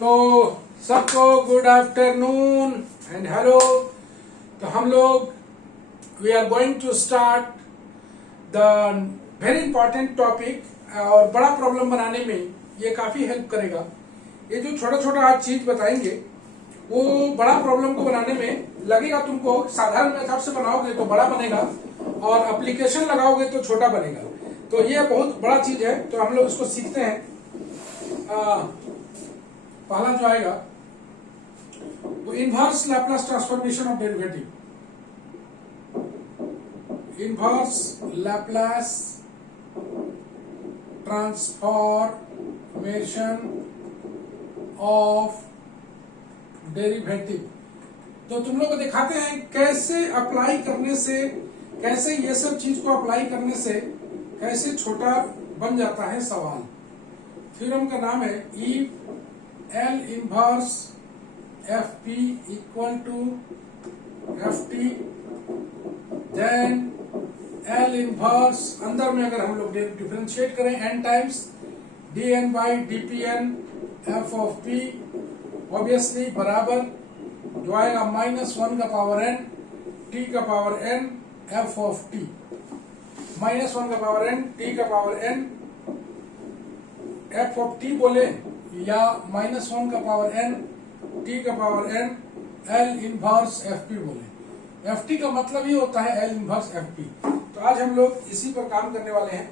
तो सबको good afternoon and hello. तो हम लोग we are going to start the very important topic और बड़ा प्रॉब्लम बनाने में ये काफी हेल्प करेगा। ये जो छोटा छोटा आज चीज बताएंगे वो बड़ा प्रॉब्लम को बनाने में लगेगा। तुमको साधारण मेथड से बनाओगे तो बड़ा बनेगा और एप्लीकेशन लगाओगे तो छोटा बनेगा। तो ये बहुत बड़ा चीज है। तो हम लोग इसको सीखते हैं। पहला जो आएगा वो inverse Laplace transformation of derivative. Inverse Laplace transformation of derivative. तो तुम लोग को दिखाते हैं कैसे अप्लाई करने से, कैसे ये सब चीज को अप्लाई करने से कैसे छोटा बन जाता है सवाल। थ्योरम का नाम है if L inverse FP equal to FT then L inverse अंदर में अगर हम लोग डिफरेंशिएट करें n times dn by dpn f of p obviously बराबर जो आएगा -1 का पावर n t का power n f of t -1 का पावर n t का power n f of t बोले या -1 का पावर n t का power n L inverse FP बोले। FT का मतलब ही होता है L इनवर्स FP। तो आज हम लोग इसी पर काम करने वाले हैं।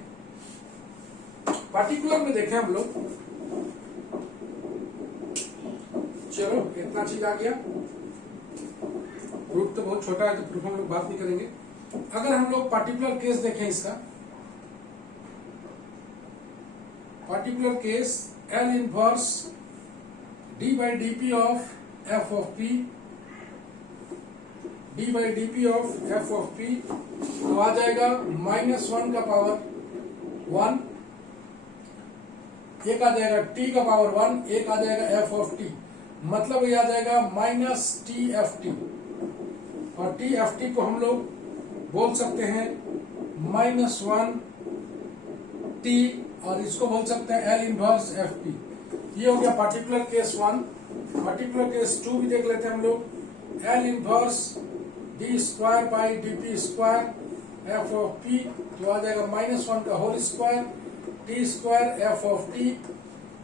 पार्टिकुलर में देखें हम लोग, चलो इतना चीज आ गया। ग्रुप तो बहुत छोटा है तो प्रूफ हम लोग बात नहीं करेंगे। अगर हम लोग पार्टिकुलर केस देखें, इसका पार्टिकुलर केस L इनवर्स d by dp of f of p, d by dp of f of p तो आ जाएगा -1 का पावर 1, एक आ जाएगा t का पावर 1, एक आ जाएगा f ऑफ t, मतलब ये आ जाएगा -tft। और tft को हम लोग बोल सकते हैं -1 t और इसको बोल सकते हैं L इनवर्स FP। ये हो गया पार्टिकुलर केस 1। पार्टिकुलर केस 2 भी देख लेते हैं हम लोग। L इनवर्स d square by dp square f of p तो आ जाएगा -1 का whole square t square f of t,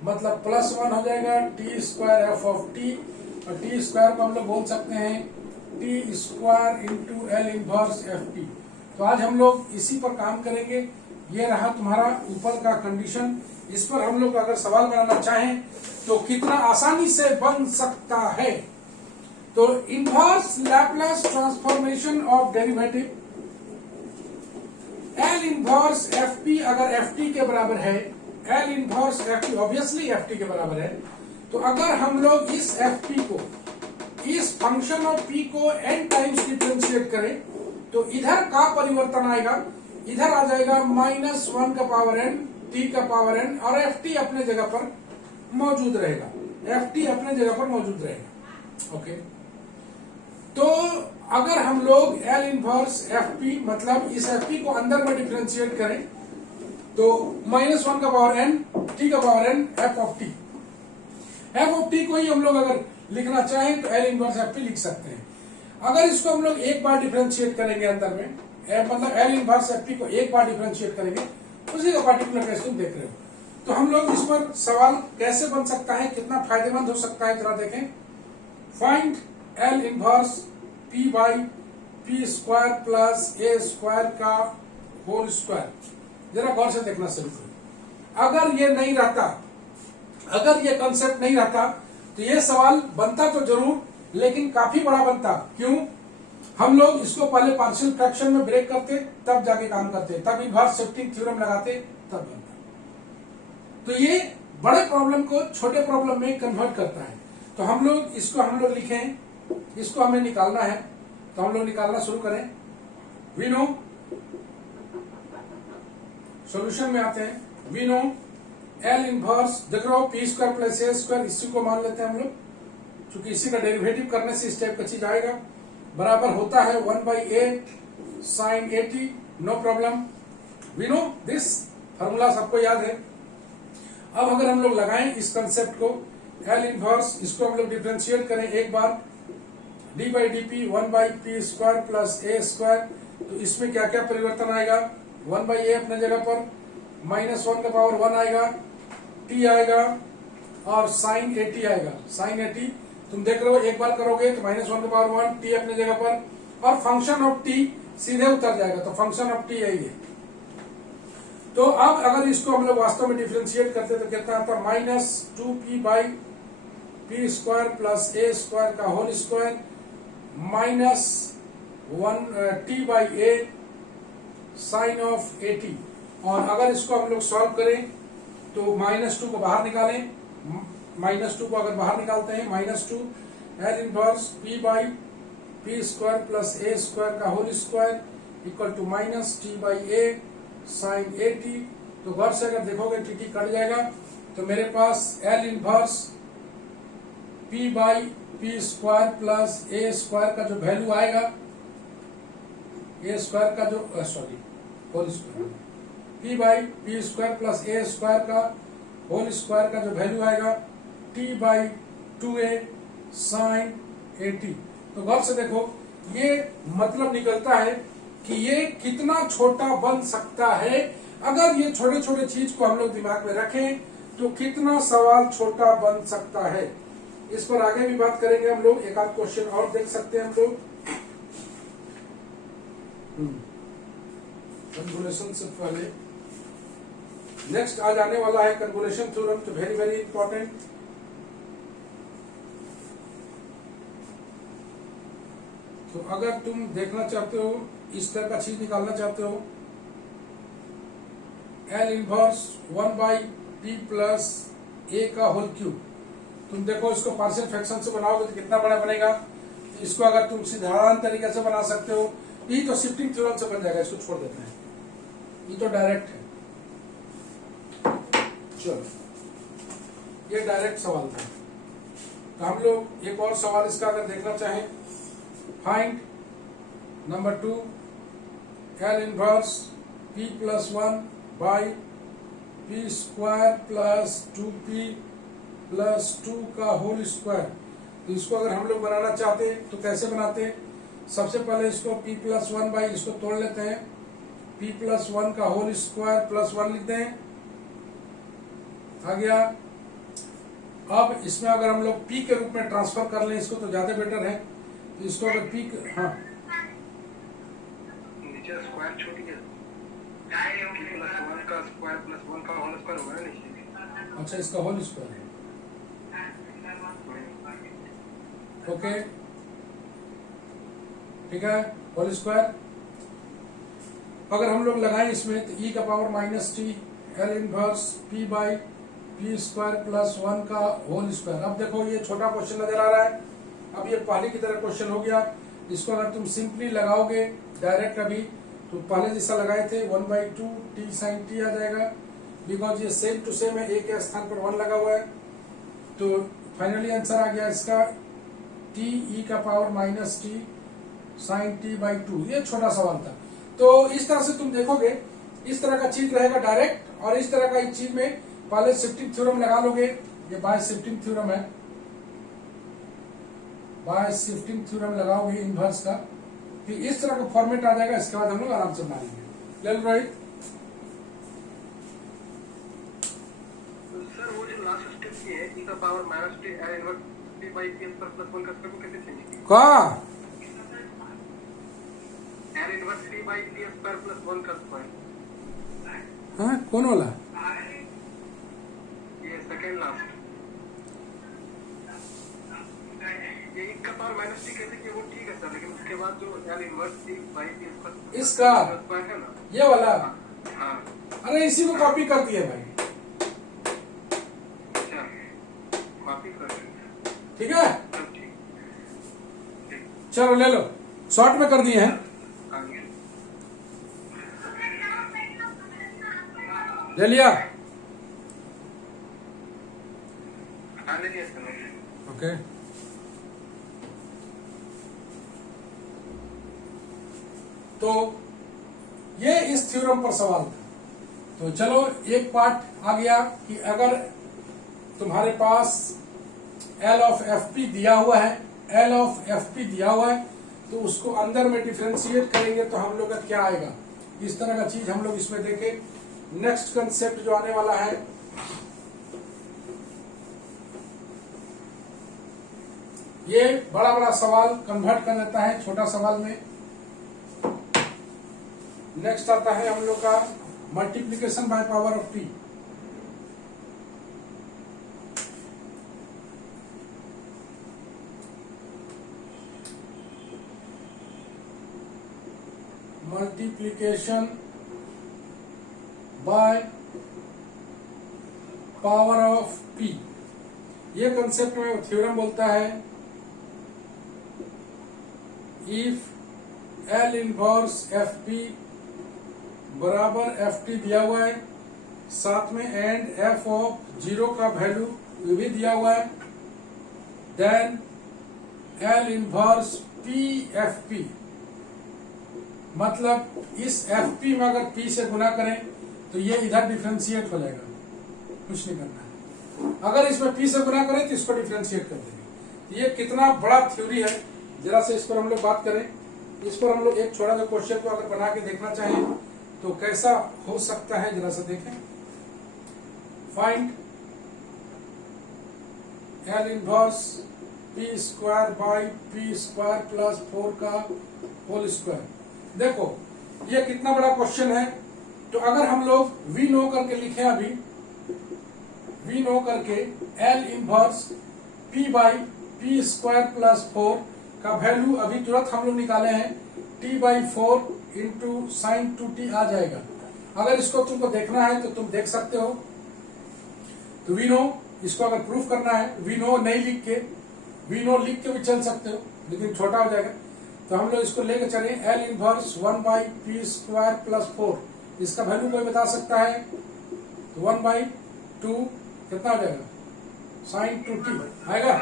मतलब +1 हो जाएगा t square f of t। और t स्क्वायर को हम लोग बोल सकते हैं t square into L inverse FP। तो आज हम लोग इसी पर काम करेंगे। ये रहा तुम्हारा ऊपर का कंडीशन। इस पर हम लोग अगर सवाल बनाना चाहें तो कितना आसानी से बन सकता है। तो inverse Laplace transformation of derivative L inverse FP अगर FT के बराबर है, L inverse FP obviously FT के बराबर है, तो अगर हम लोग इस FP को, इस फंक्शन ऑफ P को n टाइम्स डिफरेंशिएट करें तो इधर का परिवर्तन आएगा, इधर आ जाएगा -1 का पावर n t का पावर n और ft अपने जगह पर मौजूद रहेगा। ft अपने जगह पर मौजूद रहेगा। ओके, तो अगर हम लोग L इनवर्स FP मतलब इस FP को अंदर में डिफरेंशिएट करें तो -1 का पावर n t का power n f of t, f of t को ही हम लोग अगर लिखना चाहें तो L इनवर्स FP लिख सकते हैं। अगर इसको हम लोग एक बार डिफरेंशिएट करेंगे अंदर में, मतलब L इनवर्स FP को एक बार डिफरेंशिएट करेंगे, उसी का पार्टिकुलर केस तुम देख रहे हो। तो हम लोग इस पर सवाल कैसे बन सकता है, कितना फायदेमंद हो सकता है, जरा देखें। Find L inverse P by P square plus A square का होल स्क्वायर। जरा गौर से देखना शुरू करो। अगर ये नहीं रहता, अगर ये कंसेप्ट नहीं रहता तो ये सवाल बनता तो जरूर, लेकिन काफी बड़ा बनता। क्यों? हम लोग इसको पहले पार्शियल फ्रैक्शन में ब्रेक करते, तब जाके काम करते, तब इनवर्स शिफ्टिंग थ्योरम लगाते, तब बनता। तो ये बड़े प्रॉब्लम को छोटे प्रॉब्लम में कन्वर्ट करता है। तो हम लोग इसको हम लोग लिखें, इसको हमें निकालना है, तो हम लोग निकालना शुरू करें। वी नो, सॉल्यूशन में आते हैं। वी नो L इनवर्स, देख रहे हो P square plus A square, इसी को मान लेते हैं हम लोग, क्योंकि इसी का डेरिवेटिव करने से इस टाइप का चीज आएगा। बराबर होता है 1/8 sin 80, no problem. We know this formula सबको याद है। अब अगर हम लोग लगाएं इस कंसेप्ट को, एल इनवर्स, इसको हम लोग डिफ्रेंशिएट करें एक बार, D by D P 1/p² plus A square. तो इसमें क्या क्या परिवर्तन आएगा, 1/a अपने जगह पर, -1 का पावर 1 आएगा, t आएगा और साइन 80 आएगा। साइन 80 तुम देख रहे हो, एक बार करोगे तो -1 का पावर 1, t अपने जगह पर, और फंक्शन ऑफ t सीधे उतर जाएगा, तो फंक्शन ऑफ t यही है। तो अब अगर इसको हम लोग वास्तव में डिफ्रेंशिएट करते तो कितना आता है, -2p/p² प्लस a स्क्वायर का whole square -1t/a sine of 80। और अगर इसको हम लोग सॉल्व करें तो -2 को बाहर निकालें, -2 को अगर बाहर निकालते हैं, -2 L inverse p/p² plus a square का whole square equal to -t/a sine 80। तो घर से अगर देखोगे टी कट जाएगा, तो मेरे पास L inverse p/p² plus a square का जो वैल्यू आएगा, a स्क्वायर का जो whole square, p/p² plus a square का होल स्क्वायर का जो वैल्यू आएगा t/2a साइन 80। तो गौर से देखो, ये मतलब निकलता है कि ये कितना छोटा बन सकता है। अगर ये छोटे छोटे चीज को हम लोग दिमाग में रखें तो कितना सवाल छोटा बन सकता है। इस पर आगे भी बात करेंगे हम लोग, एक आध क्वेश्चन और देख सकते हैं हम लोग। कन्वोल्यूशन से पहले नेक्स्ट आज आने वाला है कन्वोल्यूशन थ्योरम, तो वेरी वेरी इंपॉर्टेंट। तो अगर तुम देखना चाहते हो, इस तरह का चीज निकालना चाहते हो, L inverse 1/p plus a का होल क्यूब, तुम देखो इसको पार्शियल फ्रैक्शन से बनाओगे तो कितना बड़ा बनेगा। इसको अगर तुम साधारण तरीके से बना सकते हो, ये तो शिफ्टिंग थ्योरम से बन जाएगा, इसको छोड़ देते हैं, ये तो डायरेक्ट है। चलो, ये डायरेक्ट सवाल था। तो हम लोग एक और सवाल इसका अगर देखना चाहें, find number 2 L inverse p plus 1 by p² plus 2p plus 2 का होल स्क्वायर। तो इसको अगर हम लोग बनाना चाहते हैं तो कैसे बनाते हैं, सबसे पहले इसको p प्लस 1 बाई इसको तोड़ लेते हैं, p प्लस 1 का होल स्क्वायर प्लस 1 लिखते हैं, आ गया। अब इसमें अगर हम लोग p के रूप में ट्रांसफर कर लें इसको तो ज्यादा बेटर है। तो इसको अगर p, हाँ नीचे स्क्वायर छोड़ के प्लस 1 का स्क्वायर प्लस 1 का होल स्क्वायर होगा ना नीचे। अच्छा, इसका होल स्क्वायर है, ओके ठीक है, होल स्क्वायर। अगर हम लोग लगाएं इसमें तो e का power -t L inverse p/p² plus 1 का होल स्क्वायर। अब देखो ये छोटा क्वेश्चन नजर आ रहा है, अब ये पहले की तरह क्वेश्चन हो गया। इसको अगर तुम सिंपली लगाओगे डायरेक्ट, अभी तो पहले जैसा लगाए थे 1/2 t साइन t आ जाएगा, बिकॉज ये सेम टू सेम है, एक के स्थान पर 1 लगा हुआ है। तो फाइनली आंसर आ गया इसका t e का पावर -t साइन t/2। ये छोटा सवाल था। तो इस तरह से तुम देखोगे, इस तरह का चीज रहेगा डायरेक्ट, और इस तरह का एक चीज में पहले शिफ्टिंग थ्योरम लगा लोगे, ये बाय शिफ्टिंग थ्योरम है, बाय शिफ्टिंग थ्योरम लगाओगे इनवर्स का, फिर इस तरह का फॉर्मेट आ जाएगा। इसके बाद हम लोग आराम से मारेंगे। ले लो रोहित। सर वो जो लास्ट स्टेप ये है e का power -t L inverse p/p plus 1 का स्क्वायर को कैसे चेंज किया? का L inverse p/p square plus 1 का स्क्वायर, हाँ कौन वाला? ये सेकंड लास्ट, ये e का पावर -t कैसे किया वो ठीक है सर, लेकिन उसके बाद जो एल इनवर्स p/p स्क्वायर इसका स्क्वायर है ना, ये वाला, हाँ अरे इसी को कॉपी कर दिए भाई, अच्छा कॉपी कर ठीक है। ठीक चलो ले लो, शॉर्ट में कर दिए हैं, आगे ले लिया, आने दिया सर। ओके। तो ये इस थ्योरम पर सवाल था। तो चलो एक पार्ट आ गया कि अगर तुम्हारे पास एल ऑफ एफ पी दिया हुआ है, एल ऑफ एफ पी दिया हुआ है, तो उसको अंदर में डिफ्रेंशिएट करेंगे तो हम लोग का क्या आएगा, इस तरह का चीज हम लोग इसमें देखें। नेक्स्ट कंसेप्ट जो आने वाला है, ये बड़ा बड़ा सवाल कन्वर्ट कर देता है छोटा सवाल में। नेक्स्ट आता है हम लोग का multiplication by power of P. Multiplication by power of P, ये कंसेप्ट में थ्योरम बोलता है if L inverse F P बराबर एफ टी दिया हुआ है, साथ में एंड एफ ऑफ जीरो का वैल्यू भी दिया हुआ है, then L inverse P F P, मतलब इस एफ पी में अगर पी से गुना करें तो ये इधर डिफ्रेंशिएट हो जाएगा, कुछ नहीं करना है। अगर इसमें पी से गुना करें तो इसको डिफ्रेंशिएट कर देंगे। ये कितना बड़ा थ्योरी है, जरा से इस पर हम लोग बात करें। इस पर हम लोग एक छोटा सा क्वेश्चन को अगर बना के देखना चाहें तो कैसा हो सकता है, जरा सा देखें। Find L inverse P square by P square plus 4 का होल स्क्वायर। देखो ये कितना बड़ा क्वेश्चन है, तो अगर हम लोग वी नो करके लिखें, अभी वी नो करके L inverse P by P square plus 4 का वैल्यू अभी तुरंत हम लोग निकाले हैं, T by 4 into sine 2t आ जाएगा। अगर इसको तुमको देखना है तो तुम देख सकते हो। तो वी नो, इसको अगर प्रूफ करना है, वी नो नहीं लिख के, वी नो लिख के भी चल सकते हो लेकिन छोटा हो जाएगा। तो हम लोग इसको लेके चले L inverse 1 by P square plus 4, इसका वैल्यू कोई बता सकता है? तो 1 बाई 2 कितना हो जाएगा, साइन 2t आएगा,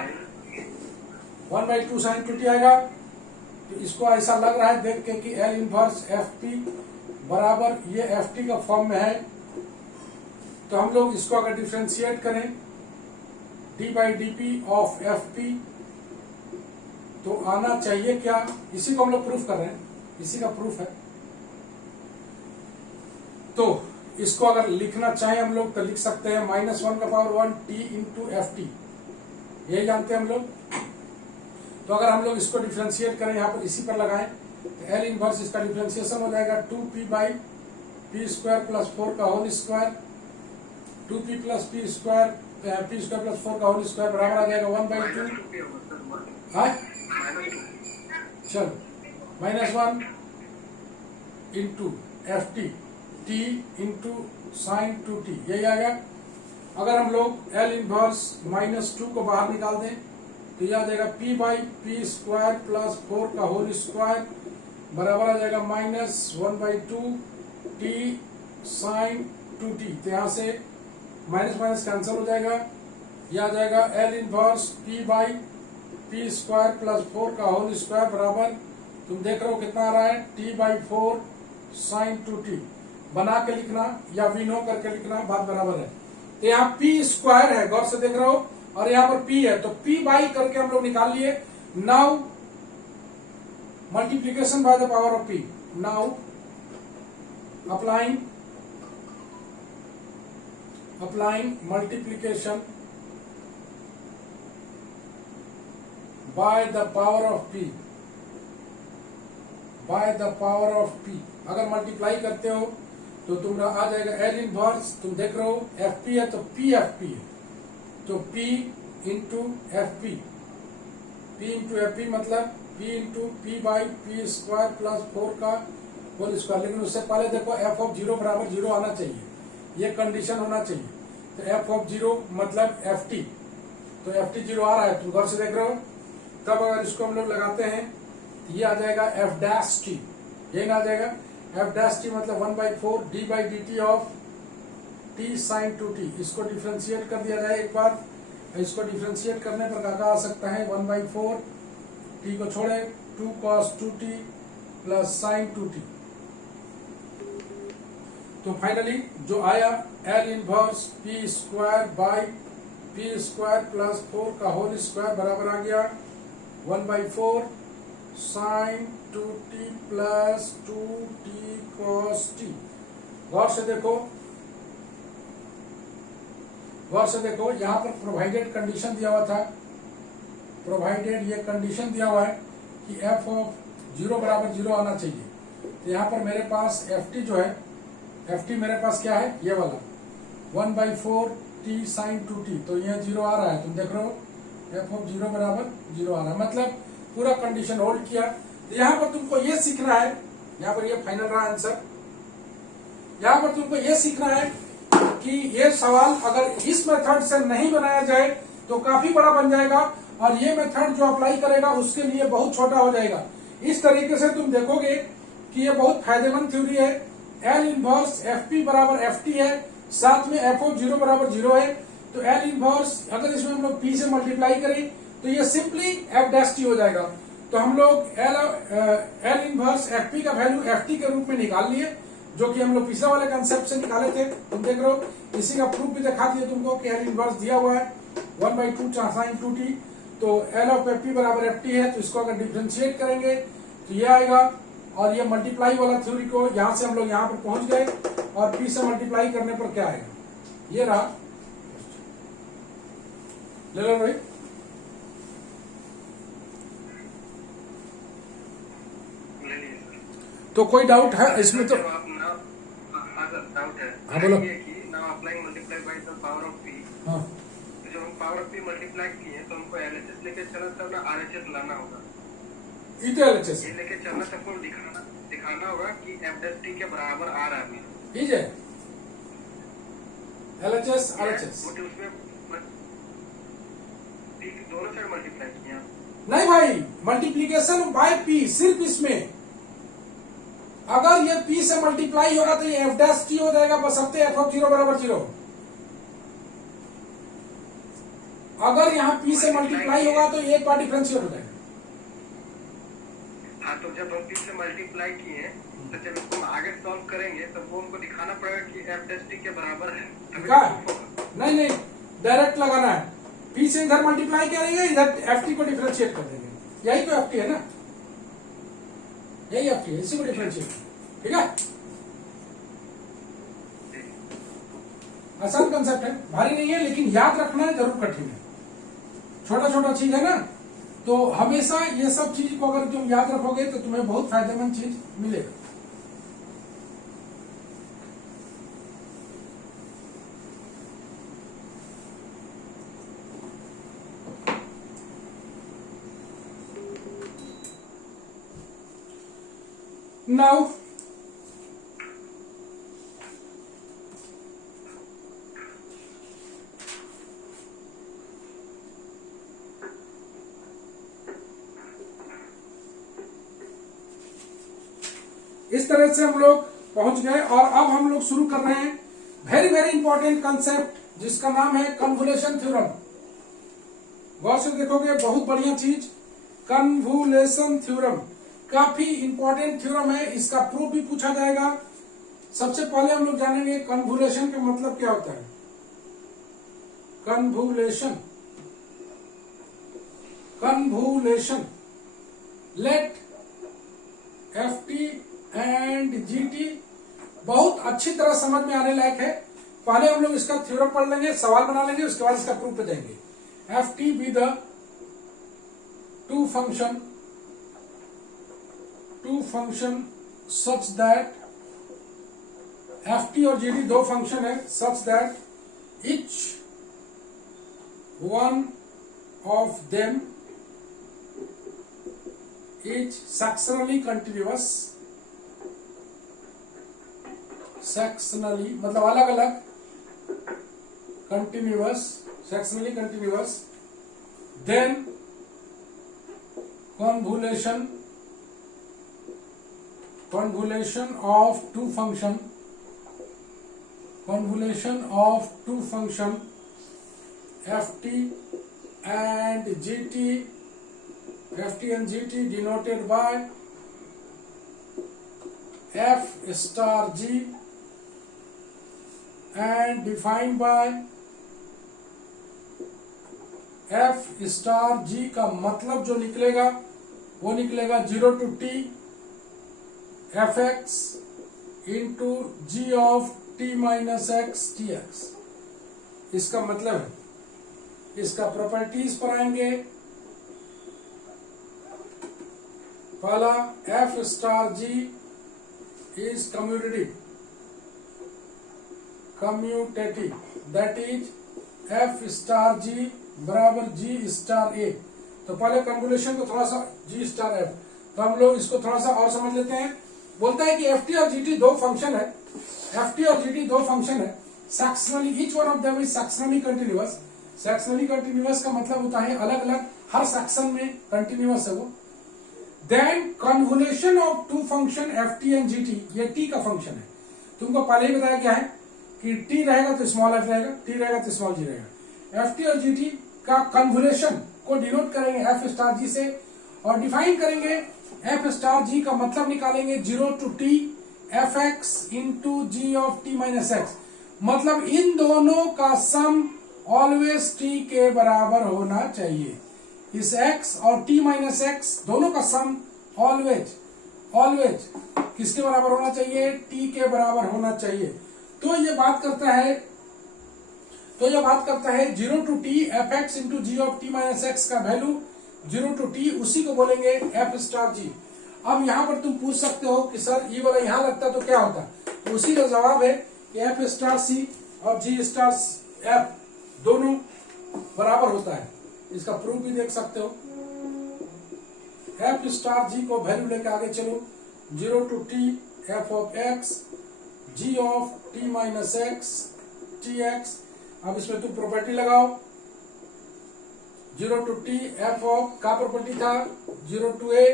1 बाई 2 साइन 2t आएगा। तो इसको ऐसा लग रहा है देख के कि एल इनवर्स एफ पी बराबर ये एफ टी का फॉर्म में है। तो हम लोग इसको अगर डिफ्रेंशिएट करें D by D P of F P तो आना चाहिए क्या, इसी को हम लोग प्रूफ कर रहे हैं, इसी का प्रूफ है। तो इसको अगर लिखना चाहें हम लोग तो लिख सकते हैं -1 का power 1 T into F T, यही जानते हैं हम लोग। तो अगर हम लोग इसको डिफ्रेंशिएट करें, यहाँ पर इसी पर लगाएं तो एल इनवर्स इसका डिफ्रेंशिएशन हो जाएगा 2p by P square plus 4 का whole square, 2p plus P square plus 4 का होल स्क्वायर बराबर आ जाएगा 1 बाई 2। हाँ चलो -1 into F T T into sine 2t, यही आ गया। अगर हम लोग एल इनवर्स -2 को बाहर निकाल दें तो यह आ जाएगा p by P square plus 4 का होल स्क्वायर बराबर आ जाएगा -1 बाई 2 टी साइन 2t। तो यहाँ से माइनस माइनस कैंसिल हो जाएगा, यह आ जाएगा L inverse p by P square plus 4 का होल स्क्वायर बराबर, तुम देख रहे हो कितना आ रहा है, t बाई 4 साइन 2t। बना के लिखना या वी नो करके लिखना, बात बराबर है। तो यहाँ p स्क्वायर है, गौर से देख रहे हो, और यहाँ पर p है, तो p बाई करके हम लोग निकाल लिए। Now multiplication by the power of p, now applying multiplication by the power of p, अगर मल्टीप्लाई करते हो तो तुम आ जाएगा एल इनवर्स, तुम देख रहे हो एफ पी है तो पी एफ पी है, तो p इंटू एफ पी, मतलब p into P by P square plus 4 का होल स्क्वायर। लेकिन उससे पहले देखो एफ ऑफ 0 बराबर 0 आना चाहिए, ये कंडीशन होना चाहिए। तो एफ ऑफ 0 मतलब एफ टी, तो एफ टी 0 आ रहा है, तुम घर से देख रहे हो। तब अगर इसको हम लोग लगाते हैं तो ये आ जाएगा एफ डैश टी, यही ना आ जाएगा एफ डैश टी, मतलब 1 by 4 D by D T of T sine 2t। इसको डिफ्रेंशिएट कर दिया जाए एक बार, इसको डिफ्रेंशिएट करने पर क्या आ सकता है 1 बाई 4 टी को छोड़े 2 cos 2t plus sign 2t। तो फाइनली जो आया L inverse P square by P square plus 4 का होल स्क्वायर बराबर आ गया 1/4 sine 2t plus 2t cos t। गौर से देखो यहाँ पर प्रोवाइडेड कंडीशन दिया हुआ था, प्रोवाइडेड ये कंडीशन दिया हुआ है कि f ऑफ 0 बराबर 0 आना चाहिए। तो यहाँ पर मेरे पास ft जो है, ft मेरे पास क्या है, ये वाला 1/4 t साइन 2t, तो ये 0 आ रहा है, तुम देख रहे हो f ऑफ 0 बराबर 0 आ रहा है, मतलब पूरा कंडीशन होल्ड किया। तो यहाँ पर तुमको ये सीखना है, यहाँ पर ये फाइनल रहा आंसर। यहाँ पर तुमको ये सीखना है कि ये सवाल अगर इस मेथड से नहीं बनाया जाए तो काफी बड़ा बन जाएगा, और ये मेथड जो अप्लाई करेगा उसके लिए बहुत छोटा हो जाएगा। इस तरीके से तुम देखोगे कि ये बहुत फायदेमंद थ्योरी है। एल इनवर्स एफ पी बराबर एफ टी है, साथ में एफ ऑफ 0 बराबर 0 है। तो एल इनवर्स अगर इसमें हम लोग पी से मल्टीप्लाई करें तो ये सिंपली एफ डैश टी हो जाएगा। तो हम लोग एल इनवर्स एफ पी का वैल्यू एफ टी के रूप में निकाल लिए, जो कि हम लोग पिछले वाले कंसेप्ट से निकाले थे। तुम देख रहे हो, इसी का प्रूफ भी दिखा दिया तुमको कि एल इनवर्स दिया हुआ है 1/2 साइन 2t। तो एल ऑफ एफ पी बराबर एफ टी है, तो इसको अगर डिफ्रेंशिएट करेंगे तो ये आएगा, और ये मल्टीप्लाई वाला थ्योरी को यहां से हम लोग यहां पर पहुंच गए, और पी से मल्टीप्लाई करने पर क्या आएगा, ये रहा। ले लो रोहित। तो कोई डाउट है इसमें? तो डाउट है। हाँ बोलो। ये कि now applying multiply by the power of p। हाँ, तो जब हम पावर ऑफ p मल्टीप्लाई किए तो हमको एलएचएस लेके चलना था ना, आरएचएस लाना होगा। एलएचएस ये लेके चलना तो हमको दिखाना होगा कि एफ डैश टी के बराबर आ रहा है। ठीक है, एलएचएस आरएचएस वो उसमें p दोनों साइड मल्टीप्लाई किया। नहीं भाई, मल्टीप्लीकेशन बाय पी सिर्फ इसमें। अगर ये p से मल्टीप्लाई होगा तो ये एफ डैश टी हो जाएगा, बशर्ते एफ ऑफ 0 बराबर 0। अगर यहाँ p से मल्टीप्लाई होगा तो एक बार डिफरेंशिएट हो जाएगा। हाँ, तो जब हम p से मल्टीप्लाई किए तो जब इसको हम आगे सॉल्व करेंगे तो वो हमको दिखाना पड़ेगा कि एफ डैश टी के बराबर है। क्या? नहीं, डायरेक्ट लगाना है। p से इधर मल्टीप्लाई करेंगे, इधर एफ टी को डिफरेंशिएट कर देंगे। यही तो एफ टी है ना, यही एफ टी है, इसी को डिफरेंशिएट। ठीक है, आसान कंसेप्ट है, भारी नहीं है, लेकिन याद रखना जरूर कठिन है। छोटा छोटा चीज है ना, तो हमेशा ये सब चीज को अगर तुम याद रखोगे तो तुम्हें बहुत फायदेमंद चीज मिलेगा। नाउ इस तरह से हम लोग पहुंच गए, और अब हम लोग शुरू कर रहे हैं वेरी वेरी इंपॉर्टेंट कंसेप्ट जिसका नाम है कन्वोल्यूशन थ्योरम। गौर से देखोगे, बहुत बढ़िया चीज, कन्वोल्यूशन थ्योरम काफी इंपॉर्टेंट थ्योरम है। इसका प्रूफ भी पूछा जाएगा। सबसे पहले हम लोग जानेंगे कन्वोल्यूशन का मतलब क्या होता है। Convolution, let F T and G T बहुत अच्छी तरह समझ में आने लायक है। पहले हम लोग इसका थ्योरम पढ़ लेंगे, सवाल बना लेंगे, उसके बाद इसका प्रूफ पे जाएंगे। F T be the two function such that, F T और जी टी दो फंक्शन है, such that each one of them is sectionally continuous. Sectionally मतलब अलग अलग, continuous, sectionally continuous, then convolution of two function ft and gt denoted by f star g and defined by f star g का मतलब जो निकलेगा वो निकलेगा 0 to t F x into ji of T minus x T x. इसका मतलब है, इसका प्रॉपर्टीज पर आएंगे। पहला, f star g is commutative that is f star g बराबर जी स्टार ए। तो पहले कन्वोल्यूशन को थोड़ा सा जी स्टार एफ, तो हम लोग इसको थोड़ा सा और समझ लेते हैं। बोलता है कि एफ टी और जी टी दो फंक्शन है, एफ टी और जी टी दो फंक्शन है, sectionally each one of them is sectionally continuous. Sectionally continuous का मतलब होता है अलग अलग, हर सेक्शन में कंटिन्यूअस है वो। Then convolution of two function F T and G T, ये टी का फंक्शन है। तुमको पहले ही बताया क्या है कि टी रहेगा तो स्मॉल एफ रहेगा, टी रहेगा तो स्मॉल जी रहेगा। एफ टी और जी टी का कन्वोल्यूशन को डिनोट करेंगे एफ स्टार जी से और डिफाइन करेंगे। एफ स्टार जी का मतलब निकालेंगे 0 to t F x into ji of T minus X. मतलब इन दोनों का सम ऑलवेज t के बराबर होना चाहिए। इस x और t माइनस एक्स दोनों का सम ऑलवेज किसके बराबर होना चाहिए? t के बराबर होना चाहिए। तो ये बात करता है 0 to t F x into ji of T minus X का वैल्यू 0 to t, उसी को बोलेंगे एफ स्टार जी। अब यहाँ पर तुम पूछ सकते हो कि सर ये वाला यहाँ लगता तो क्या होता, तो उसी का जवाब है कि एफ स्टार सी और जी स्टार एफ दोनों बराबर होता है। इसका प्रूफ भी देख सकते हो। एफ स्टार जी को वैल्यू लेके आगे चलो, 0 to t F of X G of T minus x T X. अब इसमें तुम प्रॉपर्टी लगाओ, 0 to t एफ ऑफ का प्रॉपर्टी था 0 to a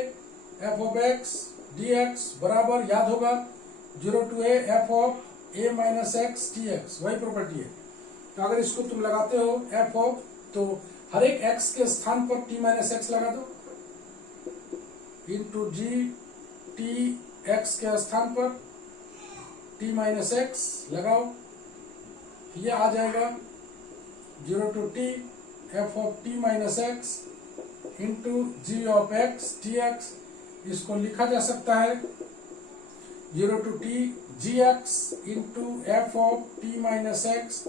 F of X D X बराबर याद होगा 0 to a F of a minus x T X, वही प्रॉपर्टी है। तो अगर इसको तुम लगाते हो एफ ऑफ, तो हर एक x के स्थान पर t माइनस एक्स लगा दो इंटू जी टी एक्स के स्थान पर t माइनस एक्स लगाओ, ये आ जाएगा 0 to t F of T minus X into ji of X T X. इसको लिखा जा सकता है 0 to t G X into F of T minus X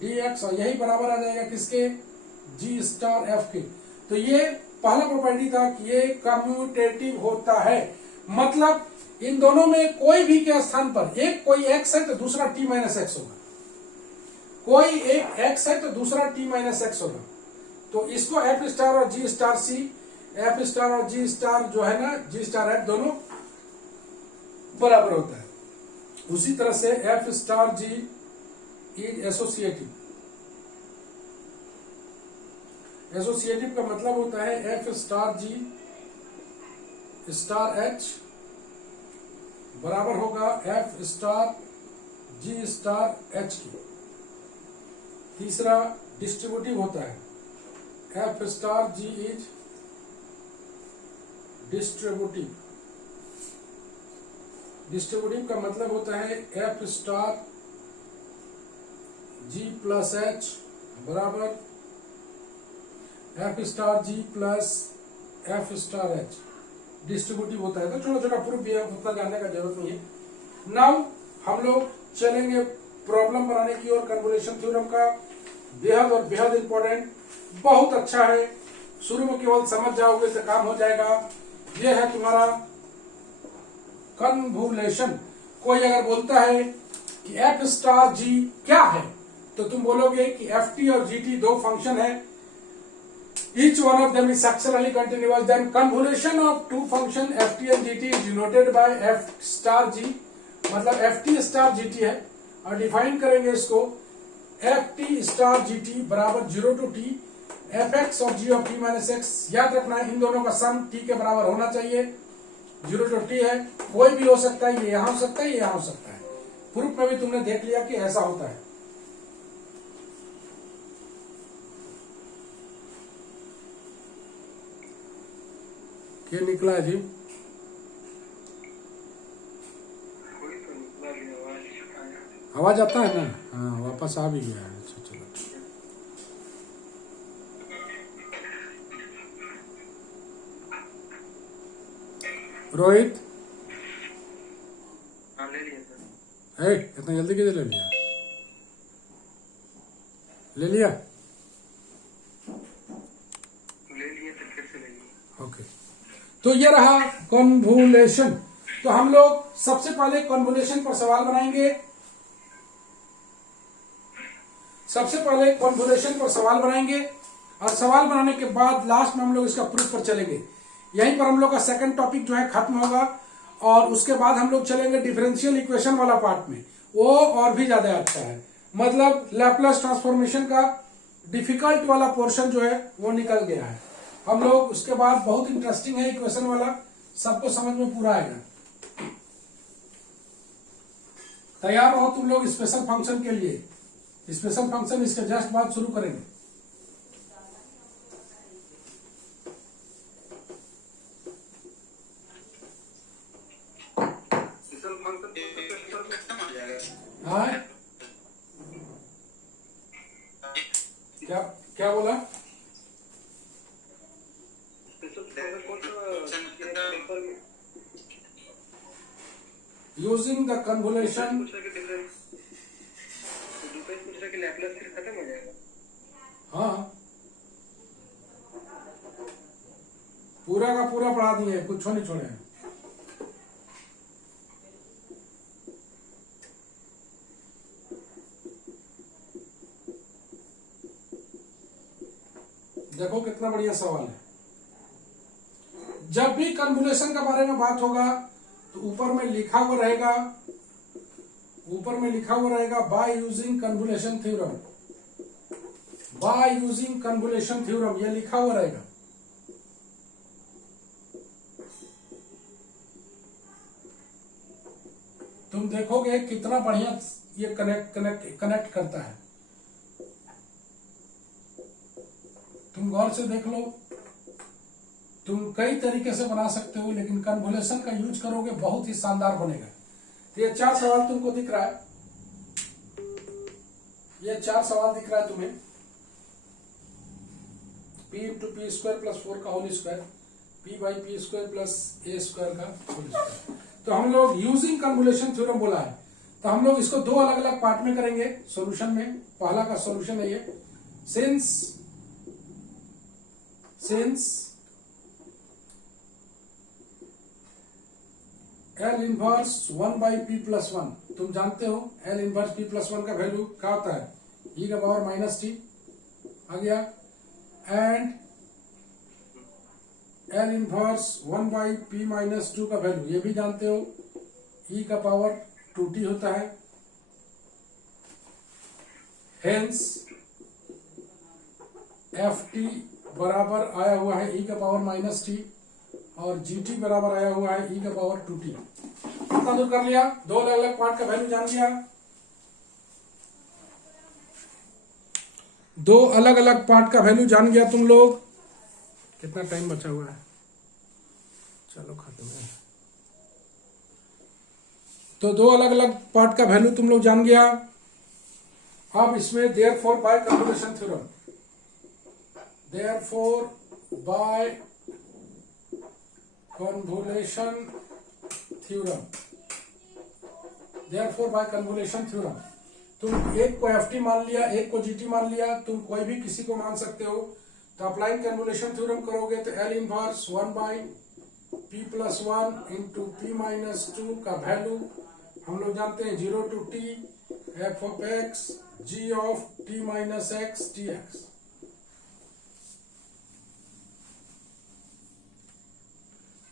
D X, और यही बराबर आ जाएगा किसके? जी स्टार एफ के। तो ये पहला प्रॉपर्टी था कि ये कम्यूटेटिव होता है, मतलब इन दोनों में कोई भी के स्थान पर एक कोई x है तो दूसरा t माइनस एक्स होगा, कोई एक x है तो दूसरा t माइनस एक्स होगा। तो इसको एफ स्टार और जी स्टार सी, एफ स्टार और जी स्टार जो है ना, जी स्टार एफ दोनों बराबर होता है। उसी तरह से f star g is associative. Associative का मतलब होता है f star g star h बराबर होगा f star g star h की। तीसरा डिस्ट्रीब्यूटिव होता है, f star g is distributive. Distributive का मतलब होता है f star g plus h बराबर f star g plus f star h. Distributive होता है। तो छोटा छोटा प्रूफ भी है, उतना जानने का जरूरत नहीं है। नाउ हम लोग चलेंगे प्रॉब्लम बनाने की और कन्वोल्यूशन थ्योरम का बेहद और बेहद इंपॉर्टेंट, बहुत अच्छा है। शुरू में केवल समझ जाओगे तो काम हो जाएगा। यह है तुम्हारा कन्वोल्यूशन। कोई अगर बोलता है कि एफ स्टार जी क्या है, तो तुम बोलोगे कि एफ टी और जी टी दो फंक्शन है, each one of them is sectionally continuous, then convolution of two function ft and gt is denoted by f star g, मतलब ft star gt है। और डिफाइन करेंगे इसको ft star gt बराबर 0 to t F x और जी of T minus x. याद रखना है इन दोनों का सम t के बराबर होना चाहिए। 0 to t है, कोई भी हो सकता है, ये यहां हो सकता है, ये यहां हो सकता है। प्रूफ में भी तुमने देख लिया कि ऐसा होता है। क्या निकला है जी? आवाज आता है ना? हाँ, वापस आ भी गया है। अच्छा चलो। रोहित, हाँ ले लिया सर। इतना जल्दी कैसे ले लिया? ले लिया? ले लिए तो फिर से ले लिए। ओके, तो ये रहा कन्वोल्यूशन। तो हम लोग सबसे पहले कन्वोल्यूशन पर सवाल बनाएंगे। और सवाल बनाने के बाद लास्ट में हम लोग इसका प्रूफ पर चलेंगे। यहीं पर हम लोग का सेकंड टॉपिक जो है खत्म होगा और उसके बाद हम लोग चलेंगे डिफरेंशियल इक्वेशन वाला पार्ट में। वो और भी ज्यादा अच्छा है, मतलब लैपलेस ट्रांसफॉर्मेशन का डिफिकल्ट वाला पोर्शन जो है वो निकल गया है। हम लोग उसके बाद बहुत इंटरेस्टिंग है इक्वेशन वाला, सबको समझ में पूरा आएगा। तैयार हो तुम लोग स्पेशल फंक्शन के लिए? स्पेशल फंक्शन इसके जस्ट बाद शुरू करेंगे। स्पेशल फंक्शन हाँ, क्या क्या बोला? स्पेशल फंक्शन कौन सा पेपर में यूजिंग द कन्वोल्यूशन। पूछ रहा कि डिफरेंस पूछ रहा कि लैपलेस फिर खत्म हो जाएगा। हाँ, पूरा का पूरा पढ़ा दिए, कुछ नहीं छोड़े हैं। देखो कितना बढ़िया सवाल है। जब भी कन्वोल्यूशन के बारे में बात होगा तो ऊपर में लिखा हुआ रहेगा by using convolution theorem. By using convolution theorem ये लिखा हुआ रहेगा। तुम देखोगे कितना बढ़िया ये कनेक्ट करता है। तुम गौर से देख लो, तुम कई तरीके से बना सकते हो, लेकिन कन्वोल्यूशन का यूज करोगे बहुत ही शानदार बनेगा। तो ये 4 सवाल तुमको दिख रहा है, ये 4 सवाल दिख रहा है तुम्हें। p into P square plus 4 का whole square, p by P square plus A square का होल स्क्वायर। तो हम लोग यूजिंग कन्वोल्यूशन थ्योरम बोला है, तो हम लोग इसको 2 अलग अलग पार्ट में करेंगे सॉल्यूशन में। पहला का सॉल्यूशन है ये, since L inverse 1 by P plus 1, तुम जानते हो L इनवर्स p प्लस 1 का वैल्यू क्या होता है, e का पावर माइनस टी आ गया। And L inverse 1 by P minus 2 का वैल्यू ये भी जानते हो, e का पावर 2t होता है। हेंस ft बराबर आया हुआ है e का पावर माइनस टी और gt बराबर आया हुआ है e का पावर 2t। कितना दूर कर लिया? 2 अलग अलग पार्ट का वैल्यू जान लिया। 2 अलग अलग पार्ट का वैल्यू जान गया तुम लोग। कितना टाइम बचा हुआ है? चलो खत्म है। तो 2 अलग अलग पार्ट का वैल्यू तुम लोग जान गया। अब इसमें therefore by convolution theorem, therefore by convolution theorem, therefore by convolution theorem. तुम एक को ft मान लिया, एक को gt मान लिया, तुम कोई भी किसी को मान सकते हो। तो अप्लाइंग कन्वोल्यूशन थ्योरम करोगे तो L inverse 1 by p plus 1 into p minus 2 का वैल्यू हम लोग जानते हैं 0 to t f of x g of t minus x dx।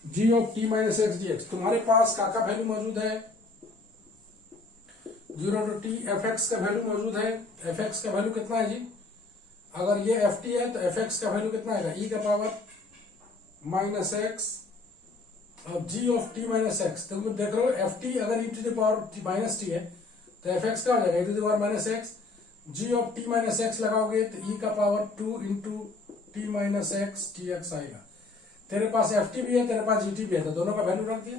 g of t minus X dx। तुम्हारे पास का वैल्यू मौजूद है 0 टू t, fx का वैल्यू मौजूद है। fx का वैल्यू कितना है जी? अगर ये ft है तो fx का वैल्यू कितना आएगा, e का पावर माइनस एक्स अब g of t minus X. तुम देख रहे हो ft अगर e to the power minus T है तो fx का हो जाएगा e to the power minus X. g of t minus X लगाओगे तो e का power 2 into T minus X dx आएगा। तेरे पास ft भी है, तेरे पास gt भी है, तो दोनों का वैल्यू रख दिया।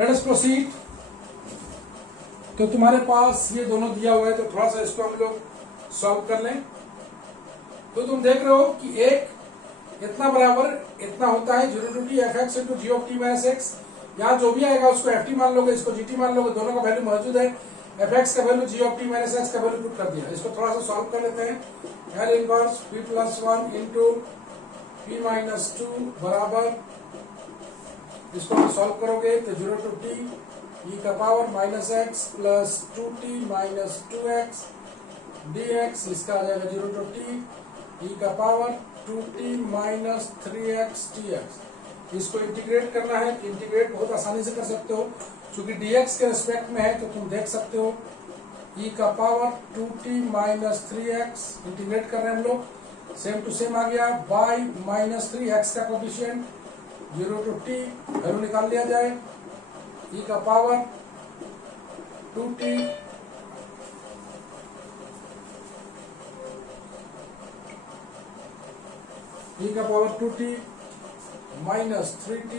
Let us proceed. तो तुम्हारे पास ये दोनों दिया हुआ है, तो थोड़ा सा इसको हम लोग सॉल्व कर लें। तो तुम देख रहे हो कि एक इतना बराबर इतना होता है 0 to t f(x) into g of t minus x। यहाँ जो भी आएगा उसको ft मान लोगे, इसको gt मान लोगे, दोनों का वैल्यू मौजूद है। fx का value g of t minus x का वैल्यू पुट कर दिया। इसको थोड़ा सा सॉल्व कर लेते हैं। L inverse p plus 1 into p minus 2 बराबर, इसको आप सॉल्व करोगे तो 0 to t e का power minus x plus 2t minus 2x dx, इसका आ जाएगा 0 to t e का power 2t minus 3x dx। इसको इंटीग्रेट करना है, इंटीग्रेट बहुत आसानी से कर सकते हो, क्योंकि dx के रिस्पेक्ट में है तो तुम देख सकते हो e का power 2t minus 3x integrate कर रहे हैं हम लोग, सेम टू सेम आ गया। बाई माइनस 3x का कोफिशिएंट 0 to t वैल्यू निकाल लिया जाए, e का पावर 2t e का power 2t minus 3t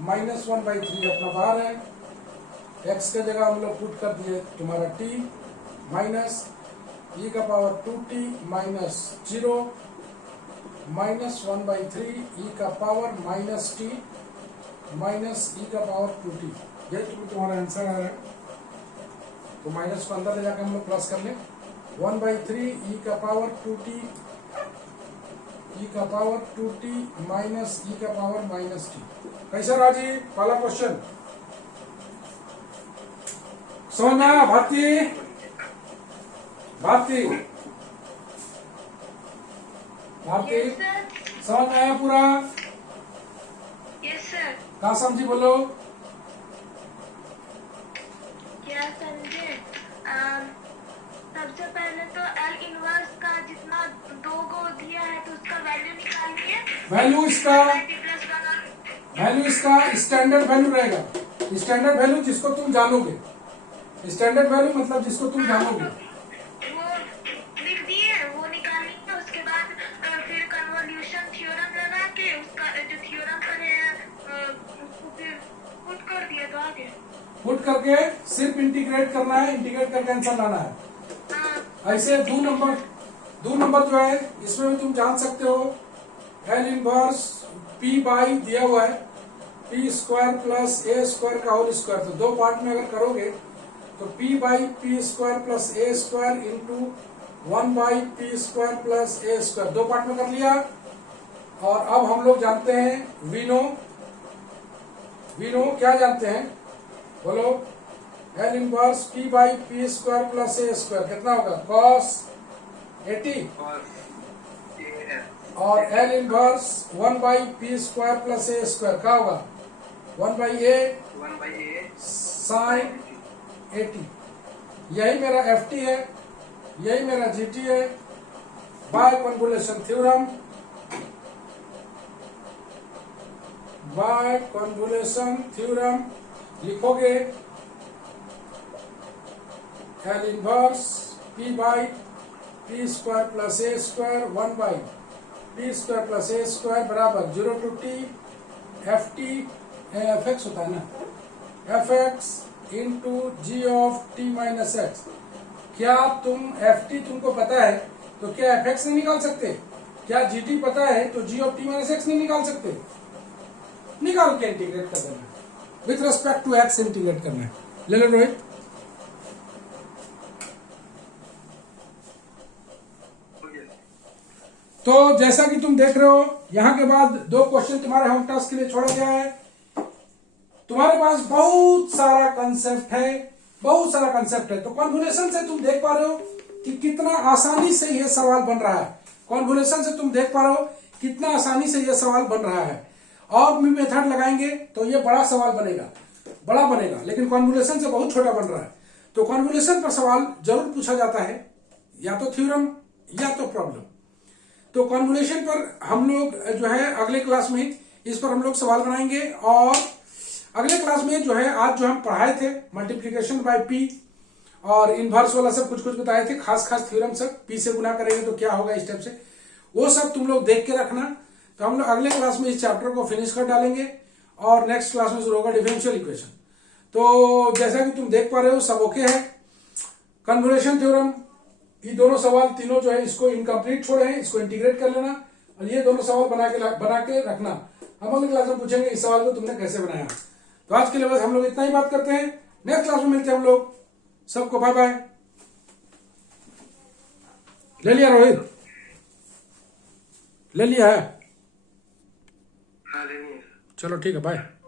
minus 1/3 अपना बाहर है, x के जगह हम लोग पुट कर दिए तुम्हारा t माइनस e का power 2t minus 0 minus 1/3 e का power minus t minus e का पावर 2t। ये तुम्हारा आंसर आ रहा है। तो माइनस को अंदर ले जाकर हम लोग प्लस कर लें। 1/3 e का पावर 2t e का पावर 2t माइनस e का पावर माइनस t। कैसा राजी पहला क्वेश्चन समझ में आया? भारती भारती भारती समझ में आया पूरा? Yes sir. कहाँ समझी बोलो? क्या समझे? सबसे पहले तो एल इनवर्स का जितना 2 को दिया है तो उसका वैल्यू निकालिए। वैल्यू इसका +1 वैल्यू इसका स्टैंडर्ड वैल्यू रहेगा। स्टैंडर्ड वैल्यू जिसको तुम जानोगे, स्टैंडर्ड वैल्यू मतलब जिसको तुम जानोगे। वो लिख दिए, वो निकालिए। उसके बाद फिर कन्वोल्यूशन थ्योरम लगा के उसका जो थ्योरम पर है उसको फिर पुट कर दिया तो आ गया। पुट करके सिर्फ इंटीग्रेट करना है, इंटीग्रेट करके आंसर लाना है। हाँ। ऐसे दो नंबर जो है इसमें भी तुम जान सकते हो। एल इनवर्स p बाई दिया हुआ है p square plus a square का होल स्क्वायर। तो दो पार्ट में अगर करोगे तो p by p square plus a square into 1 by p square plus a square, दो पार्ट में कर लिया। और अब हम लोग जानते हैं वीनो क्या जानते हैं बोलो? L inverse p by p square plus a square कितना होगा? cos 80। और L inverse 1 by p square plus a square क्या होगा? 1 बाई a साइन 80। यही मेरा ft है, यही मेरा gt है। By convolution theorem, by convolution theorem लिखोगे L inverse p by p square plus a square 1 by p square plus a square बराबर 0 to t fx होता है ना, fx into ji of t minus x. क्या तुम ft तुमको पता है तो क्या fx नहीं निकाल सकते? क्या gt पता है तो g of t minus X नहीं निकाल सकते? निकाल के इंटीग्रेट कर देना है, with respect to x integrate करना है। ले लो रोहित। तो जैसा कि तुम देख रहे हो यहाँ के बाद 2 क्वेश्चन तुम्हारे होम टास्क के लिए छोड़ा गया है। तुम्हारे पास बहुत सारा कंसेप्ट है, बहुत सारा कंसेप्ट है। तो कॉन्वोल्यूशन से तुम देख पा रहे हो कि कितना आसानी से यह सवाल बन रहा है। कॉन्वोल्यूशन से तुम देख पा रहे हो कितना आसानी से यह सवाल बन रहा है। और भी मेथड लगाएंगे तो ये बड़ा सवाल बनेगा, बड़ा बनेगा, लेकिन कॉन्वोल्यूशन से बहुत छोटा बन रहा है। तो कॉन्वोल्यूशन पर सवाल जरूर पूछा जाता है, या तो थ्योरम या तो प्रॉब्लम। तो कॉन्वोल्यूशन पर हम लोग जो है अगले क्लास में इस पर हम लोग सवाल बनाएंगे। और अगले क्लास में जो है आज जो हम पढ़ाए थे मल्टीप्लिकेशन बाय पी और इनवर्स वाला सब कुछ बताए थे, खास थ्योरम सब, पी से गुना करेंगे तो क्या होगा इस टाइप से, वो सब तुम लोग देख के रखना। तो हम लोग अगले क्लास में इस चैप्टर को फिनिश कर डालेंगे और नेक्स्ट क्लास में शुरू होगा डिफरेंशियल इक्वेशन। तो जैसा कि तुम देख पा रहे हो सब ओके है। कन्वोल्यूशन थ्योरम, ये दोनों सवाल तीनों जो है इसको इनकम्प्लीट छोड़े हैं, इसको इंटीग्रेट कर लेना और ये दोनों सवाल बना के रखना। हम अगले क्लास में पूछेंगे इस सवाल को तुमने कैसे बनाया। तो आज के लिए बस हम लोग इतना ही बात करते हैं, नेक्स्ट क्लास में मिलते हैं हम लोग। सबको बाय बाय। ले लिया रोहित? ले लिया है? हाँ लेनी है। चलो ठीक है, बाय।